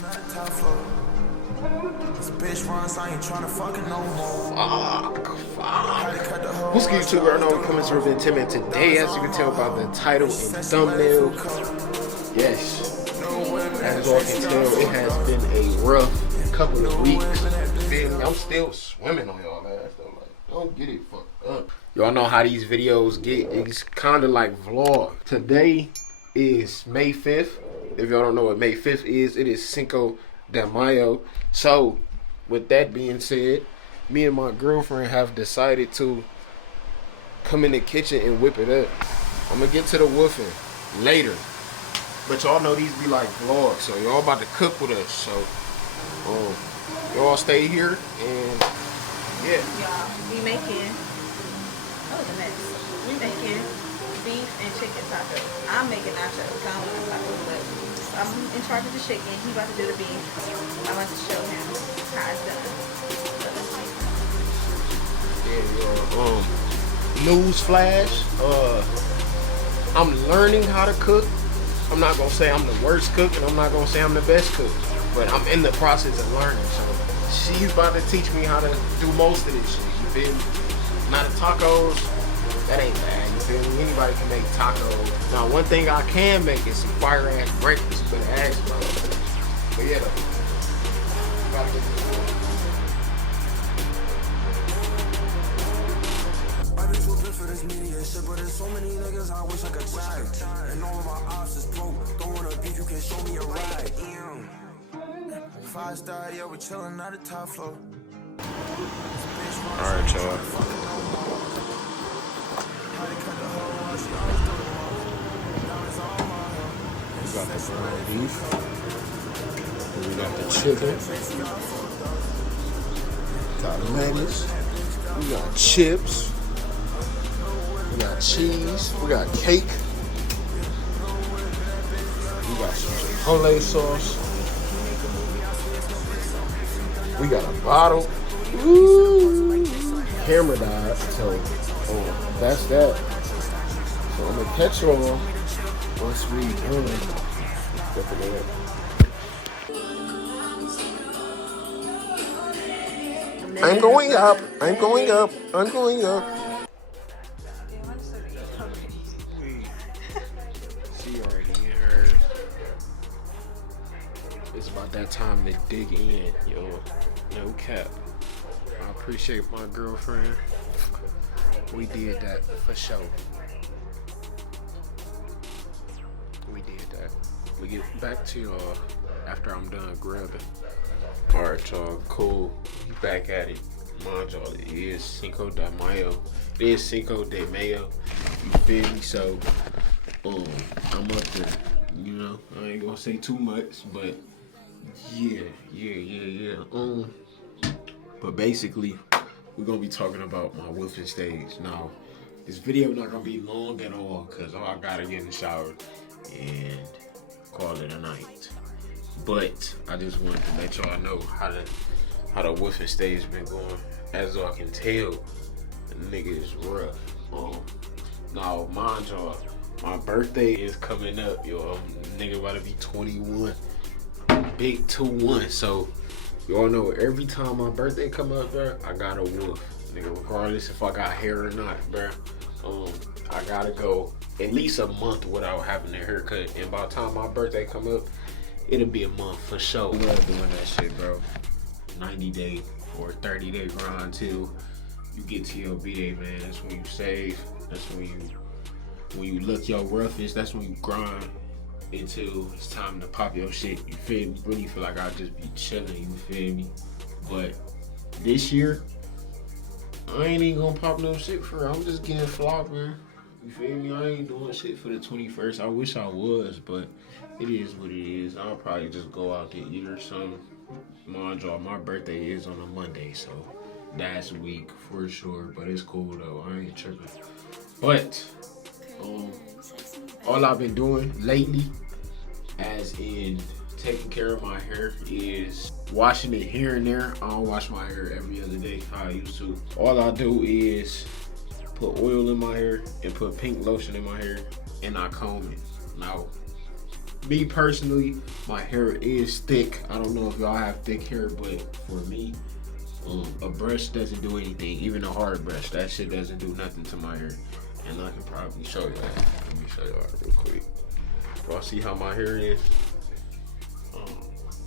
What's good, YouTube? I know I'm coming to Timid today, as you can tell by the title and thumbnail. Yes, as y'all can tell, it has been a rough couple of weeks. I'm still swimming on y'all ass though. Like, don't get it fucked up. Y'all know how these videos get. It's kind of like vlog. Today is May 5th. If y'all don't know what May 5th is, it is Cinco de Mayo. So, with that being said, me and my girlfriend have decided to come in the kitchen and whip it up. I'm gonna get to the woofing later, but y'all know these be like vlogs, so y'all about to cook with us. So, y'all stay here and yeah. Y'all, we making beef and chicken tacos. I'm making nachos. I don't want tacos, but I'm in charge of the chicken. He about to do the beef. I want to show him how it's done. Yeah, news flash. I'm learning how to cook. I'm not gonna say I'm the worst cook, and I'm not gonna say I'm the best cook, but I'm in the process of learning. So she's about to teach me how to do most of this shit. You feel me? Now the tacos, that ain't bad. You feel me? Anybody can make tacos. Now one thing I can make is some fire ass breakfast for the ass, bro. But yeah, though, gotta get this one. For this media shit, but there's so many niggas I wish I could try. And all of my ops is broke. Don't wanna beef, you can show me a ride. 5-star, yeah, we chillin' at the top floor. Alright, y'all. We got the ground beef. We got the chicken. Got lettuce. We got chips. We got cheese, we got cake, we got some chipotle sauce, we got a bottle. Ooh. Camera died, so that's that. So I'm gonna catch y'all once we I'm going up, I'm going up, I'm going up. It's about that time to dig in, yo. No cap. I appreciate my girlfriend. We did that for sure. We did that. We get back to y'all after I'm done grabbing. Alright, y'all. Cool. We back at it. Mind y'all, it is Cinco de Mayo. It is Cinco de Mayo. You feel me? So, I'm up there. You know, I ain't gonna say too much, but yeah. But basically, we're gonna be talking about my woofing stage. Now, this video not gonna be long at all, cause I gotta get in the shower and call it a night. But I just wanted to let y'all know how the woofing stage been going. As y'all can tell, the nigga is rough. Now, mind y'all, my birthday is coming up, yo. Nigga about to be 21. Big 2-1. So, y'all know every time my birthday come up, bro, I gotta woof. Nigga, regardless if I got hair or not, bro. I gotta go at least a month without having a haircut. And by the time my birthday come up, it'll be a month for sure. I'm not doing that shit, bro. 90-day or 30-day grind till you get to your B-Day, man. That's when you save. That's when you look your roughest. That's when you grind until it's time to pop your shit. You feel me? Really feel like I'll just be chilling. You feel me? But this year, I ain't even gonna pop no shit for real. I'm just getting flopped, man. You feel me? I ain't doing shit for the 21st. I wish I was, but it is what it is. I'll probably just go out to eat or something. Mind y'all, my birthday is on a Monday, so that's weak for sure. But it's cool though. I ain't tripping. But all I've been doing lately, as in taking care of my hair, is washing it here and there. I don't wash my hair every other day how I used to. All I do is put oil in my hair and put pink lotion in my hair, and I comb it. Now, me personally, my hair is thick. I don't know if y'all have thick hair, but for me, a brush doesn't do anything. Even a hard brush, that shit doesn't do nothing to my hair. And I can probably show you that. Let me show y'all real quick. Y'all see how my hair is?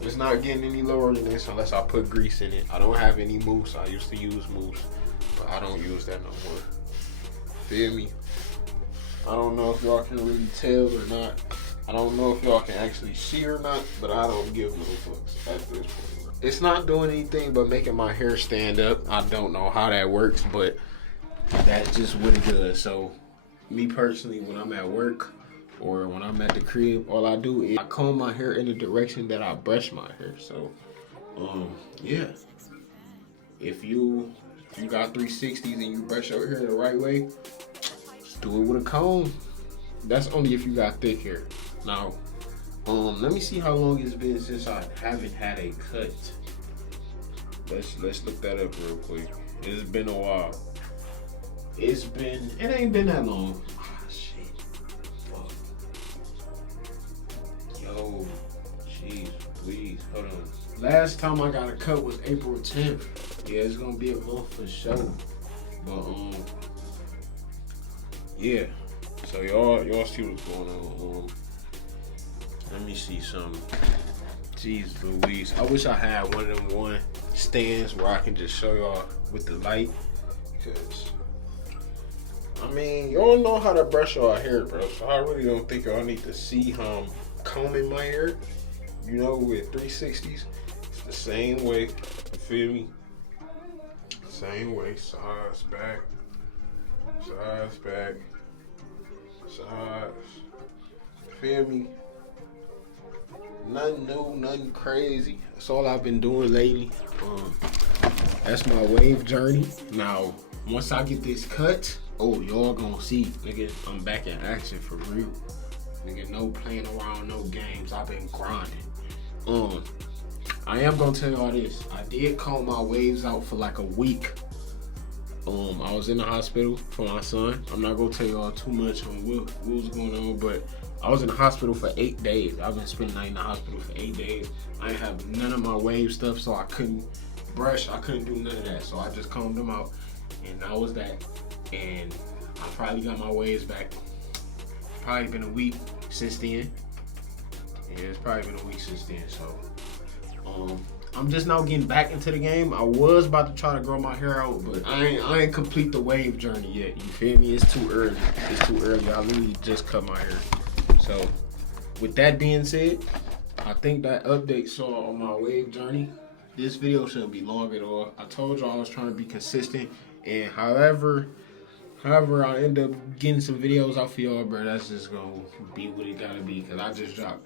It's not getting any lower than this unless I put grease in it. I don't have any mousse. I used to use mousse, but I don't use that no more. Feel me? I don't know if y'all can really tell or not. I don't know if y'all can actually see or not, but I don't give no fucks at this point. It's not doing anything but making my hair stand up. I don't know how that works, but that's just what it does. So me personally, when I'm at work or when I'm at the crib, all I do is I comb my hair in the direction that I brush my hair. So yeah, if you got 360s and you brush your hair the right way, just do it with a comb. That's only if you got thick hair. Now let me see how long it's been since I haven't had a cut. Let's look that up real quick. It's been a while. It ain't been that long. Ah, shit. Fuck. Yo, jeez, please, hold on. Last time I got a cut was April 10th. Yeah, it's gonna be a month for sure. But yeah. So y'all see what's going on. Let me see some. Jeez Louise. I wish I had one of them stands where I can just show y'all with the light. Because I mean, y'all know how to brush y'all hair, bro. So I really don't think y'all need to see how I'm combing my hair. You know, with 360s, it's the same way. You feel me? Same way. Sides back. Sides back. Sides. Feel me? Nothing new, nothing crazy. That's all I've been doing lately. That's my wave journey. Now, once I get this cut, oh, y'all gonna see, nigga, I'm back in action for real. Nigga, no playing around, no games. I've been grinding. I am gonna tell y'all this. I did comb my waves out for like a week. I was in the hospital for my son. I'm not gonna tell y'all too much on what was going on, but I was in the hospital for 8 days. I've been spending night in the hospital for 8 days. I didn't have none of my wave stuff, so I couldn't brush. I couldn't do none of that. So I just combed them out, and that was that. And I probably got my waves back. Probably been a week since then. Yeah, it's probably been a week since then. So I'm just now getting back into the game. I was about to try to grow my hair out, but I ain't complete the wave journey yet. You feel me? It's too early. It's too early. I literally just cut my hair. So, with that being said, I think that update saw on my wave journey. This video shouldn't be long at all. I told y'all I was trying to be consistent, and however I end up getting some videos out for y'all, bro, that's just gonna be what it gotta be. Cause I just dropped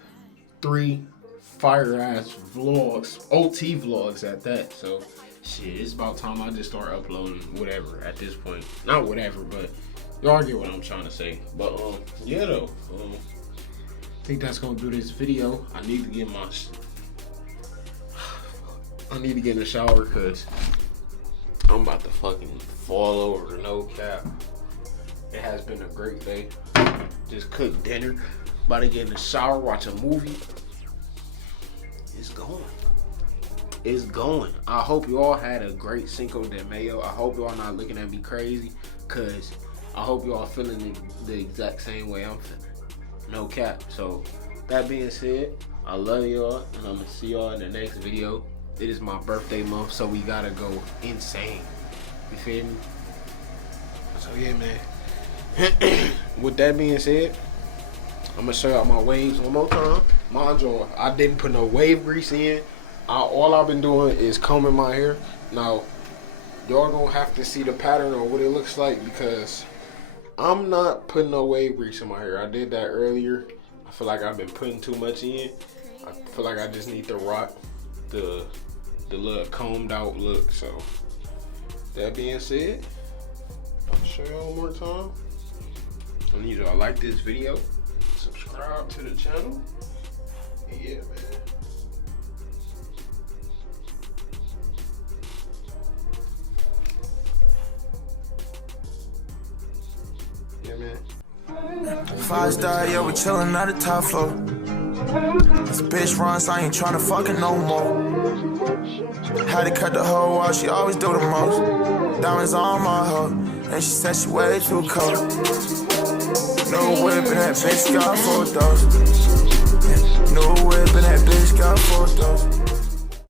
3 fire ass vlogs, OT vlogs at that. So, shit, it's about time I just start uploading whatever at this point. Not whatever, but y'all get what I'm trying to say. But yeah though. I think that's gonna do this video. I need to get in the shower because I'm about to fucking fall over, no cap. It has been a great day. Just cooked dinner, about to get in the shower, watch a movie. It's going. It's going. I hope you all had a great Cinco de Mayo. I hope you all not looking at me crazy, cause I hope you all feeling the exact same way I'm feeling. No cap. So that being said, I love y'all, and I'm gonna see y'all in the next video. It is my birthday month, so we gotta go insane. You feel me? So yeah, man. With that being said, I'm gonna show y'all my waves one more time. Mind y'all, I didn't put no wave grease in. All I've been doing is combing my hair. Now, y'all gonna have to see the pattern or what it looks like, because I'm not putting no wave grease in my hair. I did that earlier. I feel like I've been putting too much in. I feel like I just need to rock the little combed out look. So that being said, I'll show y'all one more time. I need y'all to like this video, subscribe to the channel, and yeah, man. Yeah, man. 5-star, yeah, we chillin' at the top floor. This bitch runs, I ain't tryna fuck it no more. Had to cut the hoe off, she always do the most. Diamonds on my hoe, and she said she way too cold. No whip and that bitch got 4 doors. No whip and that bitch got 4 doors.